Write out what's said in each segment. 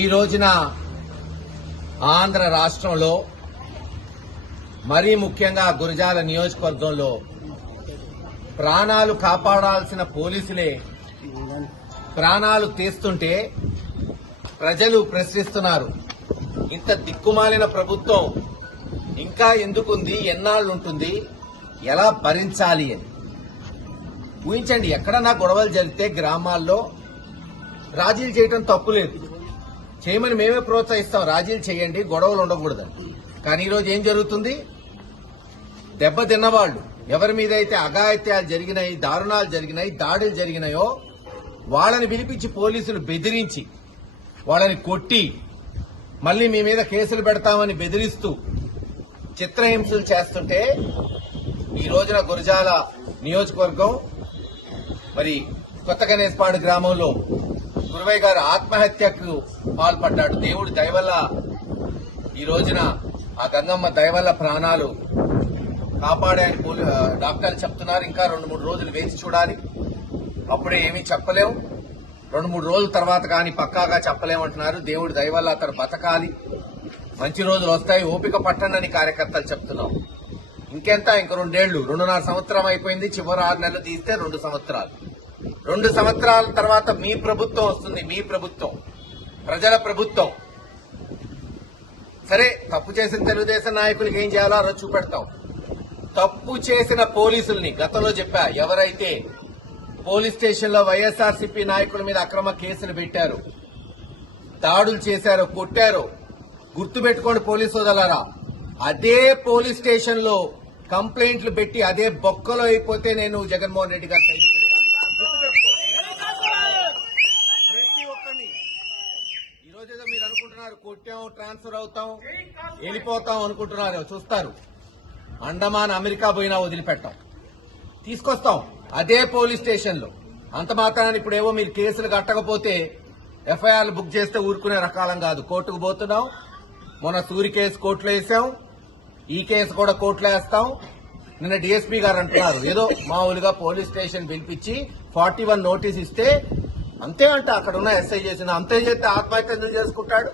ఈ రోజున ఆంధ్ర రాష్ట్రంలో మరీ ముఖ్యంగా గురజాల నియోజకవర్గంలో ప్రాణాలు కాపాడాల్సిన పోలీసులే ప్రాణాలు తీస్తుంటే ప్రజలు ప్రశ్నిస్తున్నారు. ఇంత దిక్కుమాలిన ప్రభుత్వం ఇంకా ఎందుకుంది, ఎన్నాళ్ళు ఉంటుంది, ఎలా భరించాలి అని ఊహించండి. ఎక్కడన్నా గొడవలు జరిగితే గ్రామాల్లో రాజీలు చేయడం తప్పులేదు, చేయమని మేమే ప్రోత్సహిస్తాం. రాజీలు చేయండి, గొడవలు ఉండకూడదని. కానీ ఈరోజు ఏం జరుగుతుంది? దెబ్బ తిన్నవాళ్లు ఎవరి మీద అయితే అఘాయిత్యాలు జరిగినాయి, దారుణాలు జరిగినాయి, దాడులు జరిగినాయో వాళ్ళని పిలిపించి పోలీసులు బెదిరించి వాళ్ళని కొట్టి మళ్లీ మీ మీద కేసులు పెడతామని బెదిరిస్తూ చిత్రహింసలు చేస్తుంటే ఈ రోజున గురజాల నియోజకవర్గం మరి కొత్త గణేశ్పాడు గ్రామంలో గురవయ్య గారు ఆత్మహత్యకు పాల్పడ్డాడు. దేవుడి దయవల్ల ఈ రోజున ఆ గంగమ్మ దయవల్ల ప్రాణాలు కాపాడాయని డాక్టర్లు చెప్తున్నారు. ఇంకా 2-3 రోజులు వేచి చూడాలి, అప్పుడే ఏమీ చెప్పలేం. 2-3 రోజుల తర్వాత కానీ పక్కాగా చెప్పలేమంటున్నారు. దేవుడి దయవల్ల అతను బతకాలి, మంచి రోజులు వస్తాయి, ఓపిక పట్టండి కార్యకర్తలు చెప్తున్నాం. ఇంకెంత, ఇంక 2 ఏళ్లు, 2.5 సంవత్సరం అయిపోయింది. చివరి 6 నెలలు తీస్తే 2 సంవత్సరాలు. 2 సంవత్సరాల తర్వాత మీ ప్రభుత్వం వస్తుంది, మీ ప్రభుత్వం, ప్రజల ప్రభుత్వం. సరే, తప్పు చేసిన తెలుగుదేశం నాయకులకి ఏం చేయాలో ఆ రోజు చూపెడతాం. తప్పు చేసిన పోలీసుల్ని గతంలో చెప్పా, ఎవరైతే పోలీస్ స్టేషన్లో వైఎస్ఆర్సీపీ నాయకుల మీద అక్రమ కేసులు పెట్టారు, దాడులు చేశారో, కొట్టారో, గుర్తుపెట్టుకోండి పోలీసు సోదరులారా. అదే పోలీస్ స్టేషన్ లో కంప్లైంట్లు పెట్టి అదే బొక్కలో అయిపోతే నేను జగన్మోహన్ రెడ్డి గారు ప్రతి ఒక్కరిని. ఈరోజేదో మీరు అనుకుంటున్నారు కొట్టాం, ట్రాన్స్ఫర్ అవుతాం, వెళ్ళిపోతాం అనుకుంటున్నారు. చూస్తారు, అండమాన్ అమెరికా పోయినా వదిలిపెట్టాం, తీసుకొస్తాం అదే పోలీస్ స్టేషన్ లో. అంత మాత్రాన్ని ఇప్పుడేవో మీరు కేసులు కట్టకపోతే ఎఫ్ఐఆర్లు బుక్ చేస్తే ఊరుకునే రకాలం కాదు. కోర్టుకు పోతున్నాం. మొన్న సూరి కేసు కోర్టులో వేసాం, ఈ కేసు కూడా కోర్టులో వేస్తాం. నిన్న డీఎస్పీ గారు అంటున్నారు ఏదో మామూలుగా పోలీస్ స్టేషన్ పిలిపించి 41 నోటీస్ ఇస్తే అంతే అంట. అక్కడ ఉన్న ఎస్ఐ చేసిన అంతే చేస్తే ఆత్మహత్య ఎందుకు చేసుకుంటాడు?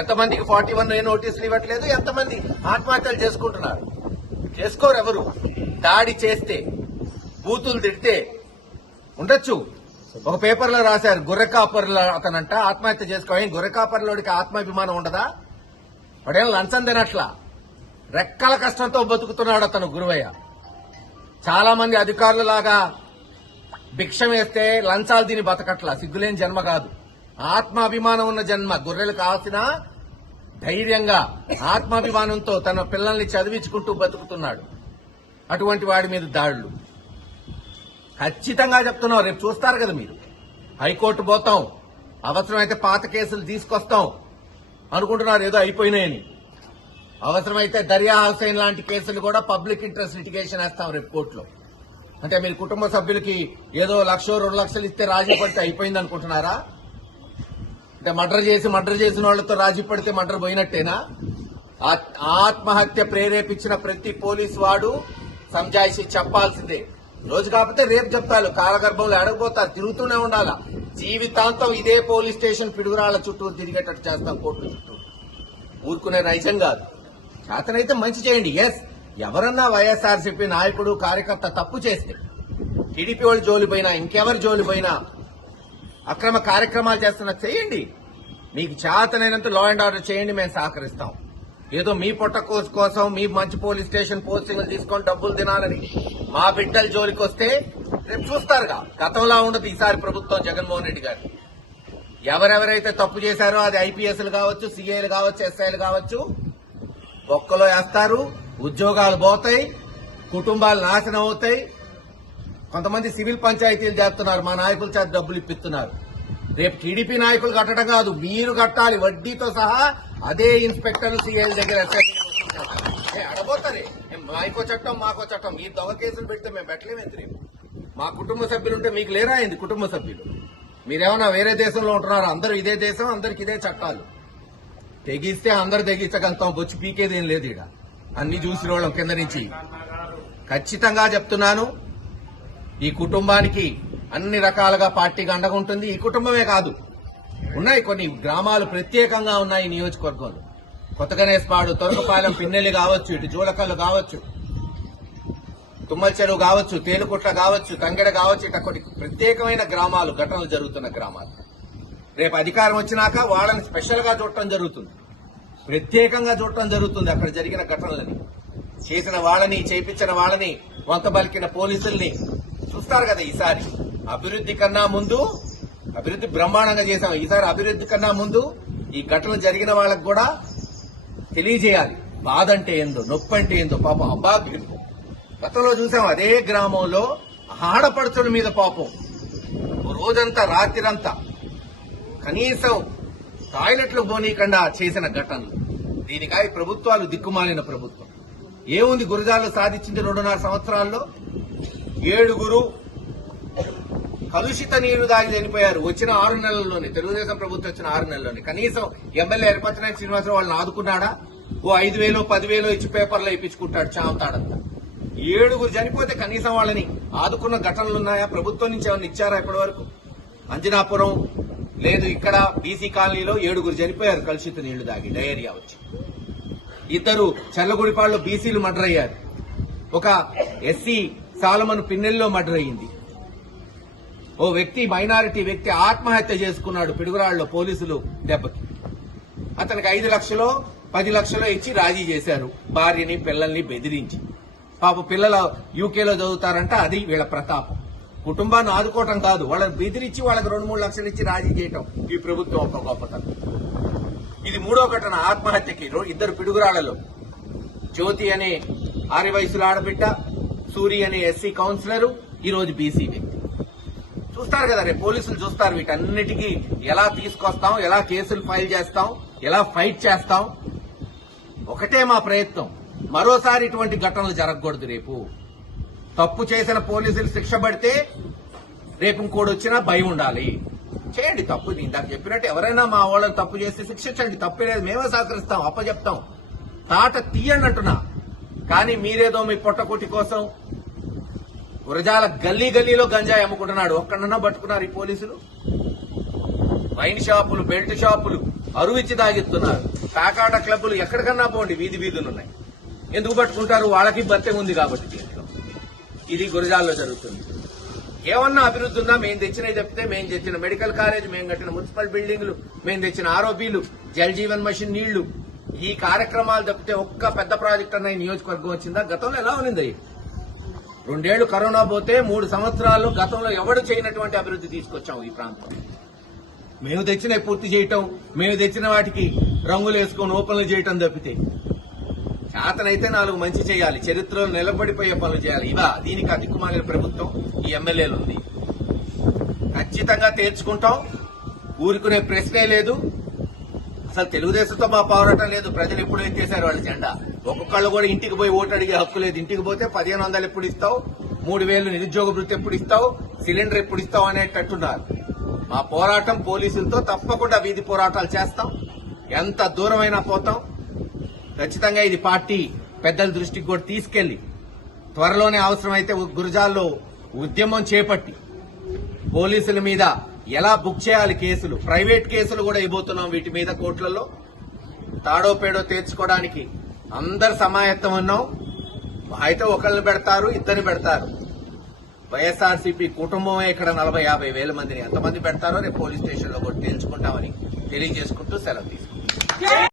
ఎంతమందికి 41 నోటీసులు ఇవ్వట్లేదు, ఎంతమంది ఆత్మహత్యలు చేసుకుంటున్నారు? చేసుకోరు ఎవరు. దాడి చేస్తే, బూతులు తిడితే ఉండొచ్చు. ఒక పేపర్లో రాశారు, గొర్రెకాపర్ల అతనంట ఆత్మహత్య చేసుకోవాలి. గొర్రెకాపర్లోడికి ఆత్మాభిమానం ఉండదా? వాడేం లంచం తినట్లా, రెక్కల కష్టంతో బతుకుతున్నాడు అతను గురవయ్య. చాలా మంది అధికారులలాగా భిక్షం వేస్తే లంచాలు తిని బతకట్లా. సిగ్గులేని జన్మ కాదు, ఆత్మాభిమానం ఉన్న జన్మ. గొర్రెలు కావాల్సిన ధైర్యంగా ఆత్మాభిమానంతో తన పిల్లల్ని చదివించుకుంటూ బతుకుతున్నాడు. అటువంటి వాడి మీద దాడులు ఖచ్చితంగా చెప్తున్నాం. రేపు చూస్తారు కదా మీరు. హైకోర్టు పోతాం, అవసరమైతే పాత కేసులు తీసుకొస్తాం అనుకుంటున్నారు ఏదో అయిపోయినాయని. అవసరమైతే దర్యా హుసైన్ లాంటి కేసులు కూడా పబ్లిక్ ఇంట్రెస్ట్ లిటిగేషన్ వేస్తాం రేపు కోర్టులో. అంటే మీరు కుటుంబ సభ్యులకి ఏదో 1,00,000-2 లక్షలు ఇస్తే రాజీ పడితే అయిపోయింది అనుకుంటున్నారా? అంటే మర్డర్ చేసిన వాళ్లతో రాజీ పడితే మర్డర్ పోయినట్టేనా? ఆత్మహత్య ప్రేరేపించిన ప్రతి పోలీసు వాడు సంజాయిషి చెప్పాల్సిందే. రోజు కాకపోతే రేపు చెప్తారు, కాలగర్భంలో అడగపోతారు, తిరుగుతూనే ఉండాలా. జీవితాంతం ఇదే పోలీస్ స్టేషన్ పిడుగురాళ్ల చుట్టూ తిరిగేటట్టు చేస్తాం, కోర్టు చుట్టూ. ఊరుకునే నైజం కాదు. చేతనైతే మంచి చేయండి. ఎస్, ఎవరన్నా వైఎస్ఆర్సీపీ నాయకుడు కార్యకర్త తప్పు చేస్తే, టీడీపీ వాళ్ళు జోలిపోయినా, ఇంకెవరి జోలిపోయినా, అక్రమ కార్యక్రమాలు చేస్తున్నా చేయండి. మీకు చేతనైనంత లా అండ్ ఆర్డర్ చేయండి, మేము సహకరిస్తాం. ఏదో మీ పొట్ట కోసం మీ మంచి పోలీస్ స్టేషన్ పోస్టింగ్లు తీసుకొని డబ్బులు తినాలని మా బిడ్డల జోలికి వస్తే రేపు చూస్తారుగా. గతంలా ఉండదు ఈసారి ప్రభుత్వం జగన్మోహన్ రెడ్డి గారు. ఎవరెవరైతే తప్పు చేశారో అది ఐపీఎస్లు కావచ్చు, సీఏలు కావచ్చు, ఎస్ఐలు కావచ్చు, బొక్కలో వేస్తారు. ఉద్యోగాలు పోతాయి, కుటుంబాలు నాశనం అవుతాయి. కొంతమంది సివిల్ పంచాయతీలు చేస్తున్నారు, మా నాయకుల చేత డబ్బులు ఇప్పిస్తున్నారు. రేపు టీడీపీ నాయకులు కట్టడం కాదు, మీరు కట్టాలి వడ్డీతో సహా. అదే ఇన్స్పెక్టర్ సీఏల దగ్గర అడబోతారే. మాకో చట్టం మాకో చట్టం. మీరు దొంగ కేసులు పెడితే మేము పెట్టలేము. మా కుటుంబ సభ్యులుంటే మీకు లేరా అయింది కుటుంబ సభ్యులు? మీరేమన్నా వేరే దేశంలో ఉంటున్నారు? అందరూ ఇదే దేశం, అందరికి ఇదే చట్టాలు. తెగిస్తే అందరు తెగించగలుగుతాం, బొచ్చి పీకేదేం లేదు. ఇక అన్ని చూసిన వాళ్ళం కింద నుంచి. ఖచ్చితంగా చెప్తున్నాను, ఈ కుటుంబానికి అన్ని రకాలుగా పార్టీకి అండగా ఉంటుంది. ఈ కుటుంబమే కాదు, ఉన్నాయి కొన్ని గ్రామాలు ప్రత్యేకంగా ఉన్నాయి నియోజకవర్గంలో. కొత్తగనేస్పాడు, తొరకపాలెం, పిన్నెల్లి కావచ్చు, ఇటు జూలకల్లు కావచ్చు, తుమ్మల చెరువు కావచ్చు, తేలుకుట్ల కావచ్చు, తంగెడ కావచ్చు, ఇట్లా కొన్ని ప్రత్యేకమైన గ్రామాలు, ఘటనలు జరుగుతున్న గ్రామాలు. రేపు అధికారం వచ్చినాక వాళ్ళని స్పెషల్ గా చూడటం జరుగుతుంది, ప్రత్యేకంగా చూడటం జరుగుతుంది. అక్కడ జరిగిన ఘటనలని, చేసిన వాళ్ళని, చేయించిన వాళ్ళని, వంత బలికిన పోలీసుల్ని చూస్తారు కదా. ఈసారి అభివృద్ధి కన్నా ముందు, అభివృద్ధి బ్రహ్మాండంగా చేశాం, ఈసారి అభివృద్ధి కన్నా ముందు ఈ ఘటనలు జరిగిన వాళ్ళకు కూడా తెలియజేయాలి బాధ అంటే ఏందో, నొప్పి అంటే ఏందో. పాపం అబ్బాగ్యులు గతంలో చూసాం, అదే గ్రామంలో ఆడపడుచుల మీద పాపం రోజంతా రాత్రిరంతా కనీసం టాయిలెట్లు పోనీయకుండా చేసిన ఘటనలు. దీనికాయ ప్రభుత్వాలు దిక్కుమాలిన ప్రభుత్వం. ఏముంది గురజాల్లో సాధించింది 2.5 సంవత్సరాల్లో? 7 కలుషిత నీరు దాగి చనిపోయారు వచ్చిన 6 నెలల్లోనే. తెలుగుదేశం ప్రభుత్వం వచ్చిన 6 నెలల్లోనే. కనీసం ఎమ్మెల్యే ఎరపతినాయక శ్రీనివాసరావు వాళ్ళని ఆదుకున్నాడా? ఓ 5,000 10,000 ఇచ్చి పేపర్లో ఇప్పించుకుంటాడు, చావుతాడంతా. 7 చనిపోతే కనీసం వాళ్ళని ఆదుకున్న ఘటనలున్నాయా? ప్రభుత్వం నుంచి ఏమైనా ఇచ్చారా ఇప్పటి వరకు? అంజనాపురం లేదు, ఇక్కడ బీసీ కాలనీలో 7 చనిపోయారు కలుషిత నీళ్లు దాగి, డయేరియా వచ్చి. 2 చల్లగుడిపాడులో బీసీలు మర్డర్ అయ్యారు. ఒక ఎస్సీ సాలమన్ పిన్నెల్లో మర్డర్ అయ్యింది. ఓ వ్యక్తి, మైనారిటీ వ్యక్తి ఆత్మహత్య చేసుకున్నాడు పిడుగురాళ్లో పోలీసులు దెబ్బకి. అతనికి 5 లక్షలో 10 లక్షలో ఇచ్చి రాజీ చేశారు, భార్యని పిల్లల్ని బెదిరించి. పాప పిల్లలు యూకేలో చదువుతారంట, అది వీళ్ళ ప్రతాపం. కుటుంబాన్ని ఆదుకోవటం కాదు, వాళ్ళని బెదిరించి వాళ్ళకి 2-3 లక్షలు ఇచ్చి రాజీ చేయటం ఈ ప్రభుత్వం ఒక గొప్పతనం. ఇది 3వ ఘటన ఆత్మహత్యకి. 2 పిడుగురాళ్లలో, జ్యోతి అనే 6 వయసుల ఆడబిడ్డ, సూరి అనే ఎస్సీ కౌన్సిలరు, ఈ రోజు బీసీ వ్యక్తి. చూస్తారు కదా, రేపు పోలీసులు చూస్తారు వీటన్నిటికీ ఎలా తీసుకొస్తాం, ఎలా కేసులు ఫైల్ చేస్తాం, ఎలా ఫైట్ చేస్తాం. ఒకటే మా ప్రయత్నం, మరోసారి ఇటువంటి ఘటనలు జరగకూడదు. రేపు తప్పు చేసిన పోలీసులు శిక్ష పడితే రేపు ఇంకోటి వచ్చినా భయం ఉండాలి. చేయండి తప్పు, ఇందాక చెప్పినట్టు ఎవరైనా మా వాళ్ళని తప్పు చేస్తే శిక్షించండి, తప్పే లేదు, మేమే సహకరిస్తాం, అప్పచెప్తాం, తాట తీయండి అంటున్నా. కానీ మీరేదో మీ పొట్టకుటి కోసం గురజాల గల్లీ గల్లీలో గంజాయి అమ్ముకుంటున్నాడు, ఒక్కడన్నా పట్టుకున్నారు ఈ పోలీసులు? వైన్ షాపులు, బెల్ట్ షాపులు అరువిచ్చి దాగిస్తున్నారు. పేకాట క్లబ్బులు ఎక్కడికన్నా పోండి, వీధి వీధులున్నాయి. ఎందుకు పట్టుకుంటారు? వాళ్ళకి బత్తే ఉంది కాబట్టి దీంట్లో. ఇది గురజాల్లో జరుగుతుంది. ఏమన్నా అభివృద్ధి ఉన్నా మేము తెచ్చినవి తప్పితే, మేము తెచ్చిన మెడికల్ కాలేజ్, మేము కట్టిన మున్సిపల్ బిల్డింగ్లు, మేము తెచ్చిన ఆరోపీలు, జల్ జీవన్ మిషన్ నీళ్లు, ఈ కార్యక్రమాలు తప్పితే ఒక్క పెద్ద ప్రాజెక్ట్ అన్న ఈ నియోజకవర్గం వచ్చిందా? గతంలో ఎలా ఉంది? 2 ఏళ్లు కరోనా పోతే 3 సంవత్సరాల్లో గతంలో ఎవడు చేయనటువంటి అభివృద్ధి తీసుకొచ్చాం ఈ ప్రాంతం. మేము తెచ్చినవి పూర్తి చేయటం, మేము తెచ్చిన వాటికి రంగులు వేసుకొని ఓపెన్లు చేయటం తప్పితే, చేతనైతే 4 మంచి చేయాలి, చరిత్రలో నిలబడిపోయే పనులు చేయాలి. ఇవా దీనికి అధిక్కుమాలిన ప్రభుత్వం ఈ ఎమ్మెల్యేలు ఉంది. ఖచ్చితంగా తేల్చుకుంటాం, ఊరుకునే ప్రశ్నే లేదు. అసలు తెలుగుదేశంతో మా పోరాటం లేదు. ప్రజలు ఎప్పుడు ఎత్తేశారు వాళ్ళ జెండా. ఒక్కొక్కళ్ళు కూడా ఇంటికి పోయి ఓటు అడిగే హక్కు లేదు. ఇంటికి పోతే 1500 ఎప్పుడు ఇస్తావు, 3000 నిరుద్యోగ భృతి ఎప్పుడు ఇస్తావు, సిలిండర్ ఎప్పుడు ఇస్తావు అనేటట్టున్నారు. మా పోరాటం పోలీసులతో తప్పకుండా వీధి పోరాటాలు చేస్తాం, ఎంత దూరమైనా పోతాం. ఖచ్చితంగా ఇది పార్టీ పెద్దల దృష్టికి కూడా తీసుకెళ్లి త్వరలోనే అవసరమైతే గురజాల్లో ఉద్యమం చేపట్టి పోలీసుల మీద ఎలా బుక్ చేయాలి కేసులు, ప్రైవేట్ కేసులు కూడా ఇవ్వబోతున్నాం వీటి మీద కోర్టులలో. తాడో పేడో తీర్చుకోవడానికి అందరు సమాయత్తం ఉన్నాం. అయితే ఒకళ్ళు పెడతారు, 2 పెడతారు. వైఎస్ఆర్సీపీ కుటుంబమే ఇక్కడ 40-50 వేల మందిని ఎంతమంది పెడతారో రేపు పోలీస్ స్టేషన్లో కూడా తేల్చుకుంటామని తెలియజేసుకుంటూ సెలవు తీసుకుంటాం.